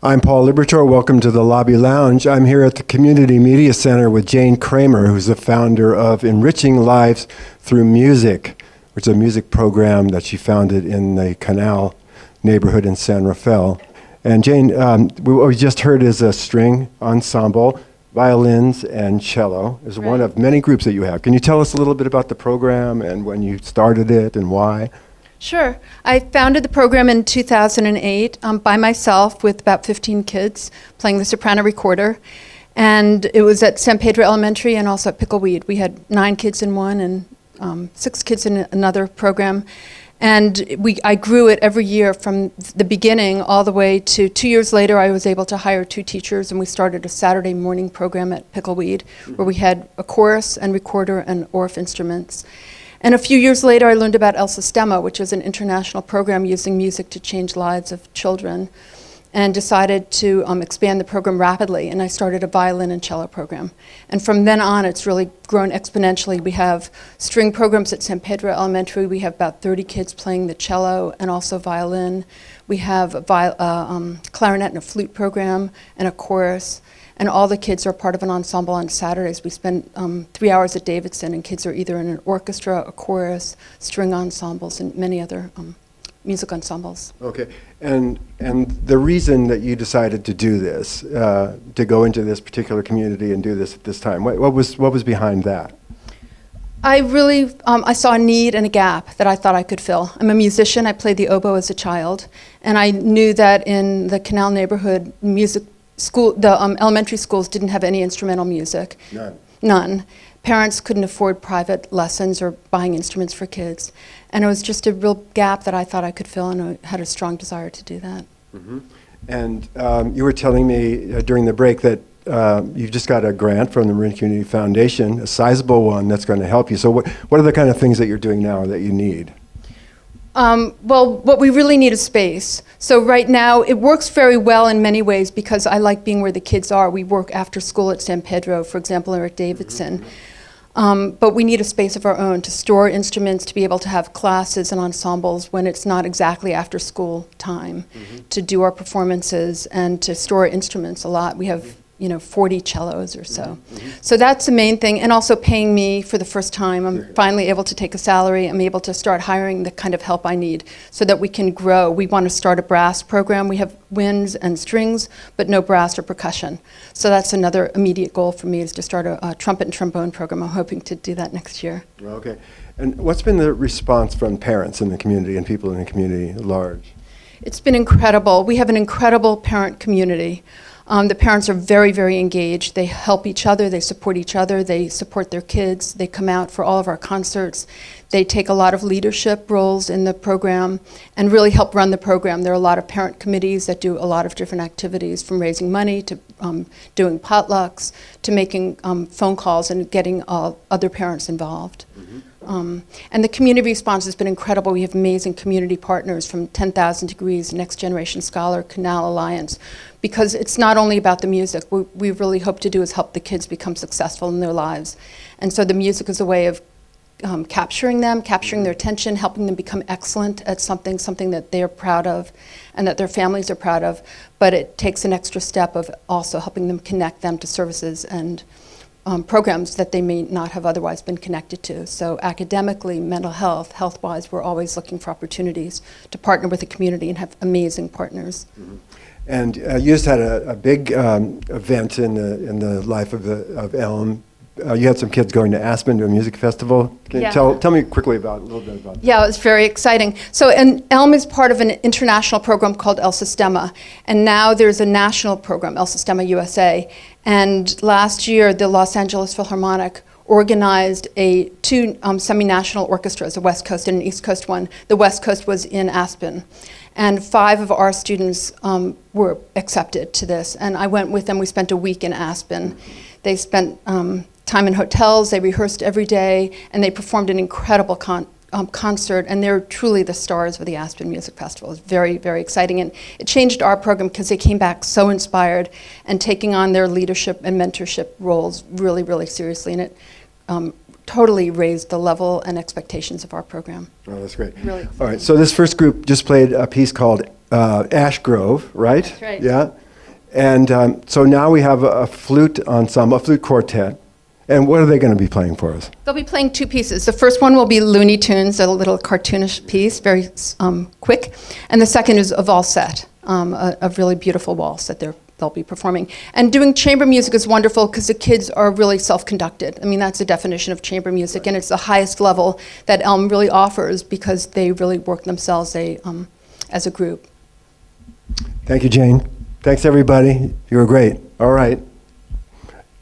I'm Paul Libertor. Welcome to the Lobby Lounge. I'm here at the Community Media Center with Jane Kramer, who's the founder of Enriching Lives Through Music, which is a music program that she founded in the Canal neighborhood in San Rafael. And Jane, what we just heard is a string ensemble, violins and cello. Is one of many groups that you have. Can you tell us a little bit about the program and when you started it and why? Sure. I founded the program in 2008 by myself with about 15 kids playing the soprano recorder. And it was at San Pedro Elementary and also at Pickleweed. We had 9 kids in one and 6 kids in another program. And I grew it every year from the beginning all the way to 2 years later. I was able to hire 2 teachers, and we started a Saturday morning program at Pickleweed where we had a chorus and recorder and Orff instruments. And a few years later, I learned about El Sistema, which is an international program using music to change lives of children, and decided to expand the program rapidly. And I started a violin and cello program. And from then on, it's really grown exponentially. We have string programs at San Pedro Elementary. We have about 30 kids playing the cello and also violin. We have a clarinet and a flute program and a chorus. And all the kids are part of an ensemble on Saturdays. We spend 3 hours at Davidson, and kids are either in an orchestra, a chorus, string ensembles, and many other music ensembles. Okay, and the reason that you decided to do this, to go into this particular community and do this at this time, what was behind that? I really, I saw a need and a gap that I thought I could fill. I'm a musician. I played the oboe as a child, and I knew that in the Canal neighborhood, the elementary schools didn't have any instrumental music. None. Parents couldn't afford private lessons or buying instruments for kids. And it was just a real gap that I thought I could fill, and I had a strong desire to do that. Mm-hmm. And you were telling me during the break that you've just got a grant from the Marin Community Foundation, a sizable one that's going to help you. So what are the kind of things that you're doing now that you need? Well, what we really need is space. So right now, it works very well in many ways because I like being where the kids are. We work after school at San Pedro, for example, or at Davidson. But we need a space of our own to store instruments, to be able to have classes and ensembles when it's not exactly after school time, to do our performances and to store instruments a lot. We have 40 cellos or so. So that's the main thing, and also paying me for the first time. I'm finally able to take a salary. I'm able to start hiring the kind of help I need so that we can grow. We want to start a brass program. We have winds and strings, but no brass or percussion. So that's another immediate goal for me, is to start a trumpet and trombone program. I'm hoping to do that next year. Okay. And what's been the response from parents in the community and people in the community at large? It's been incredible. We have an incredible parent community. The parents are very, very engaged. They help each other, they support each other, they support their kids, they come out for all of our concerts. They take a lot of leadership roles in the program and really help run the program. There are a lot of parent committees that do a lot of different activities, from raising money to doing potlucks to making phone calls and getting other parents involved. And the community response has been incredible. We have amazing community partners from 10,000 Degrees, Next Generation Scholar, Canal Alliance, because it's not only about the music. What we really hope to do is help the kids become successful in their lives. And so the music is a way of capturing them, capturing their attention, helping them become excellent at something that they're proud of and that their families are proud of. But it takes an extra step of also helping them connect them to services and programs that they may not have otherwise been connected to. So academically, mental health, health-wise, we're always looking for opportunities to partner with the community and have amazing partners. And you just had a big event in the life of Elm. You had some kids going to Aspen to a music festival. Can you tell me quickly a little bit about that? Yeah, it was very exciting. So Elm is part of an international program called El Sistema, and now there's a national program, El Sistema USA. And last year, the Los Angeles Philharmonic organized two semi-national orchestras, a West Coast and an East Coast one. The West Coast was in Aspen. And 5 of our students were accepted to this. And I went with them. We spent a week in Aspen. They spent time in hotels, they rehearsed every day, and they performed an incredible concert, and they're truly the stars of the Aspen Music Festival. It's very, very exciting, and it changed our program because they came back so inspired and taking on their leadership and mentorship roles really, really seriously, and it totally raised the level and expectations of our program. Oh, that's great. Really exciting. All right, so this first group just played a piece called Ash Grove, right? That's right. Yeah. And so now we have a flute ensemble, a flute quartet. And what are they going to be playing for us? They'll be playing two pieces. The first one will be Looney Tunes, a little cartoonish piece, very quick. And the second is a valsette, a really beautiful waltz that they'll be performing. And doing chamber music is wonderful because the kids are really self-conducted. I mean, that's the definition of chamber music, and it's the highest level that Elm really offers because they really work themselves as a group. Thank you, Jane. Thanks, everybody. You were great. All right.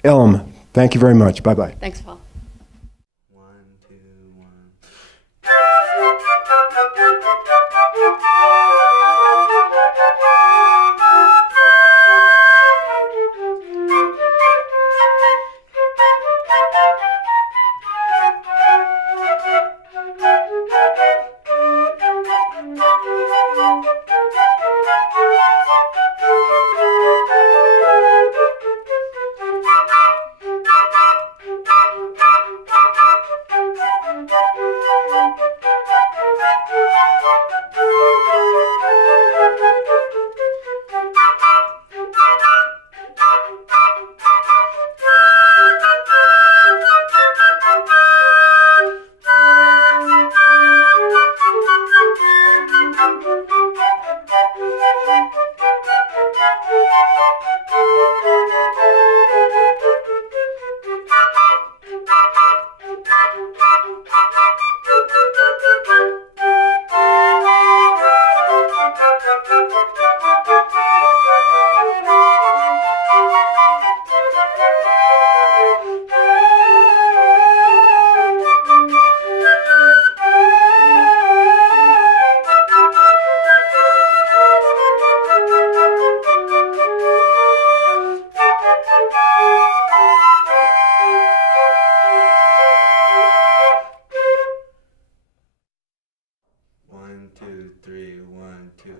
Elm, thank you very much. Bye-bye. Thanks, Paul. 1, 2, 1. One, two, three, 1, 2.